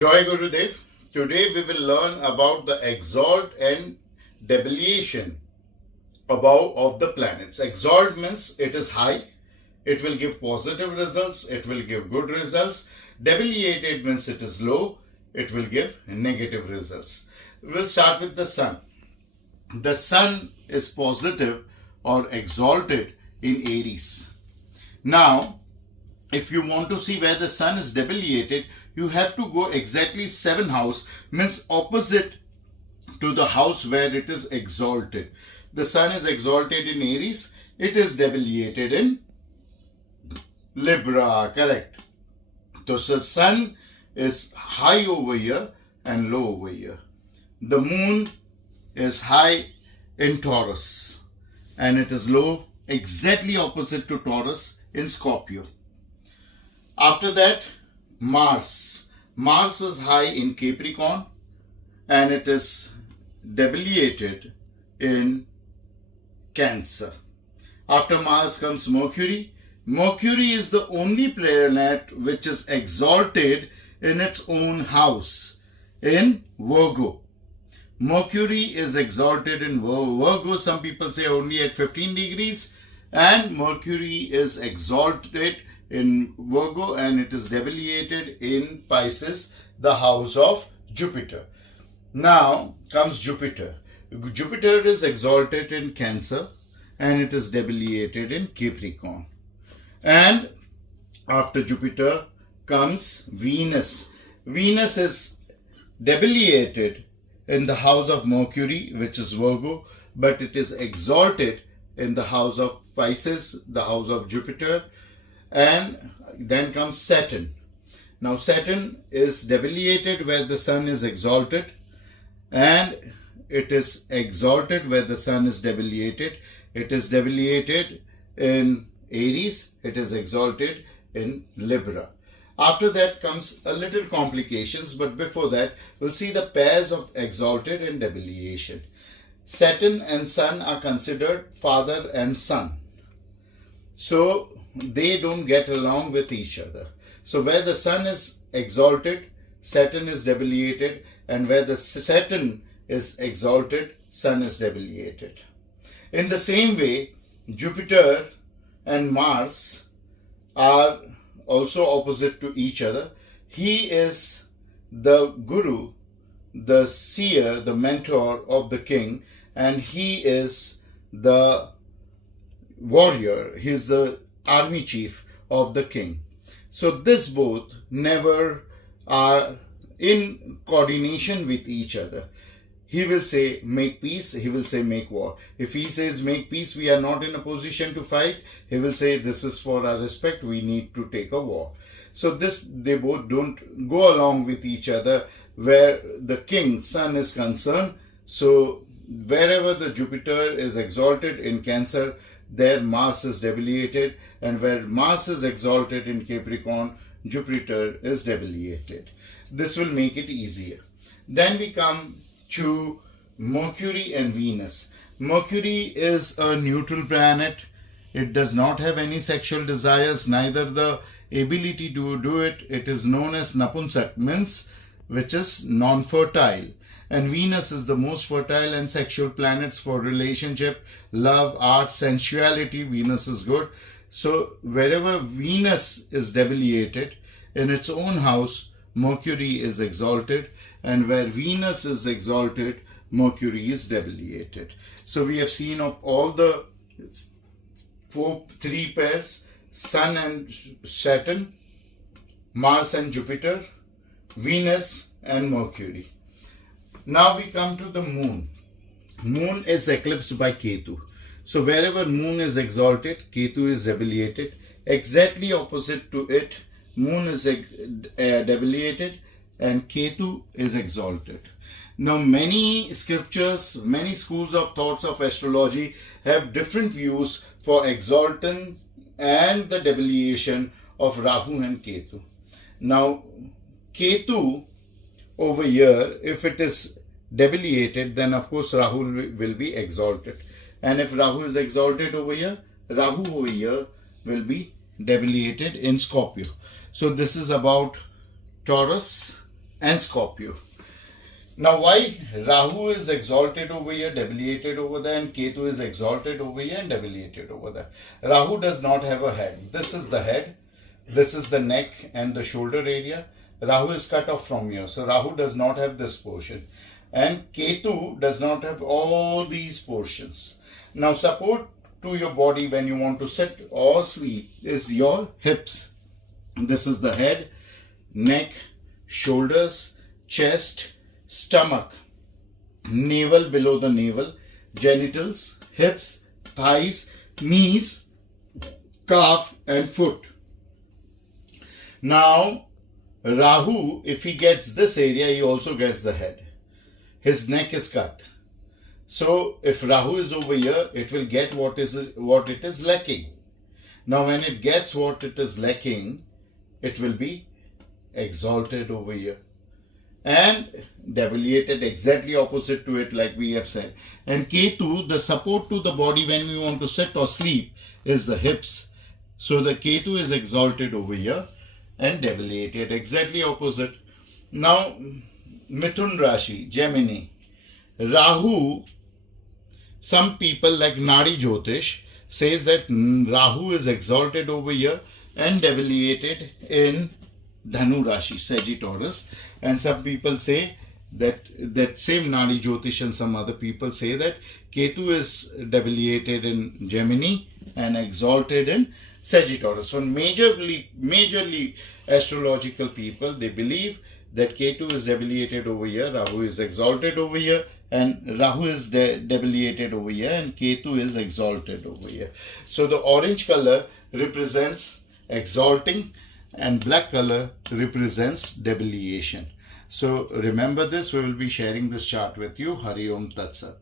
Joy Gurudev. Today we will learn about the exalt and debilation of the planets. Exalt means it is high, it will give positive results, it will give good results. Debilitated means it is low, it will give negative results. We'll start with the sun. The sun is positive or exalted in Aries. Now, if you want to see where the sun is debilitated, you have to go exactly 7 house, means opposite to the house where it is exalted. The sun is exalted in Aries, it is debilitated in Libra, correct. So the sun is high over here and low over here. The moon is high in Taurus and it is low exactly opposite to Taurus in Scorpio. After that, Mars. Mars is high in Capricorn and it is debilitated in Cancer. After Mars comes Mercury. Mercury is the only planet which is exalted in its own house in Virgo. Mercury is exalted in Virgo. Some people say only at 15 degrees, and Mercury is exalted in Virgo and it is debilitated in Pisces, the house of Jupiter. Now comes Jupiter. Jupiter is exalted in Cancer and it is debilitated in Capricorn. And after Jupiter comes Venus. Venus is debilitated in the house of Mercury, which is Virgo, but it is exalted in the house of Pisces, the house of Jupiter. And then comes Saturn. Now Saturn is debilitated where the sun is exalted, and it is exalted where the sun is debilitated. It is debilitated in Aries, it is exalted in Libra. After that comes a little complications, but before that we'll see the pairs of exalted and debilitation. Saturn and Sun are considered father and son. So they don't get along with each other. So where the sun is exalted, Saturn is debilitated, and where the Saturn is exalted, Sun is debilitated. In the same way, Jupiter and Mars are also opposite to each other. He is the guru, the seer, the mentor of the king, and he is the warrior. He is the army chief of the king. So this both never are in coordination with each other. He will say make peace, he will say make war. If he says make peace, we are not in a position to fight, he will say this is for our respect, we need to take a war. So they both don't go along with each other where the king, sun, is concerned. So wherever the Jupiter is exalted in Cancer, there Mars is debilitated, and where Mars is exalted in Capricorn, Jupiter is debilitated. This will make it easier. Then we come to Mercury and Venus. Mercury is a neutral planet. It does not have any sexual desires, neither the ability to do it. It is known as Napunsak, means which is non-fertile. And Venus is the most fertile and sexual planets for relationship, love, art, sensuality. Venus is good. So wherever Venus is debilitated in its own house, Mercury is exalted, and where Venus is exalted, Mercury is debilitated. So we have seen of all the three pairs, Sun and Saturn, Mars and Jupiter, Venus and Mercury. Now we come to the moon. Moon is eclipsed by Ketu. So wherever moon is exalted, Ketu is debilitated. Exactly opposite to it, moon is debilitated and Ketu is exalted. Now many scriptures, many schools of thoughts of astrology have different views for exaltation and the debilitation of Rahu and Ketu. Now Ketu over here, if it is debilitated, then of course Rahu will be exalted. And if Rahu is exalted over here, Rahu over here will be debilitated in Scorpio. So this is about Taurus and Scorpio. Now, why Rahu is exalted over here, debilitated over there, and Ketu is exalted over here and debilitated over there? Rahu does not have a head. This is the head, this is the neck and the shoulder area. Rahu is cut off from here, so Rahu does not have this portion. And Ketu does not have all these portions. Now, support to your body when you want to sit or sleep is your hips. This is the head, neck, shoulders, chest, stomach, navel below the navel, genitals, hips, thighs, knees, calf and foot. Now, Rahu, if he gets this area, he also gets the head. His neck is cut. So, if Rahu is over here, it will get what it is lacking. Now, when it gets what it is lacking, it will be exalted over here. And debilitated, exactly opposite to it, like we have said. And Ketu, the support to the body when we want to sit or sleep is the hips. So the Ketu is exalted over here and debilitated, exactly opposite. Now, Mithun Rashi, Gemini, Rahu, some people like Nadi Jyotish says that Rahu is exalted over here and debilitated in Dhanu Rashi, Sagittarius, and some people say that same Nadi Jyotish and some other people say that Ketu is debilitated in Gemini and exalted in Sagittarius. So majorly astrological people, they believe that Ketu is debilitated over here, Rahu is exalted over here, and Rahu is debilitated over here, and Ketu is exalted over here. So the orange color represents exalting and black color represents debilitation. So remember this, we will be sharing this chart with you. Hari Om Tat Sat.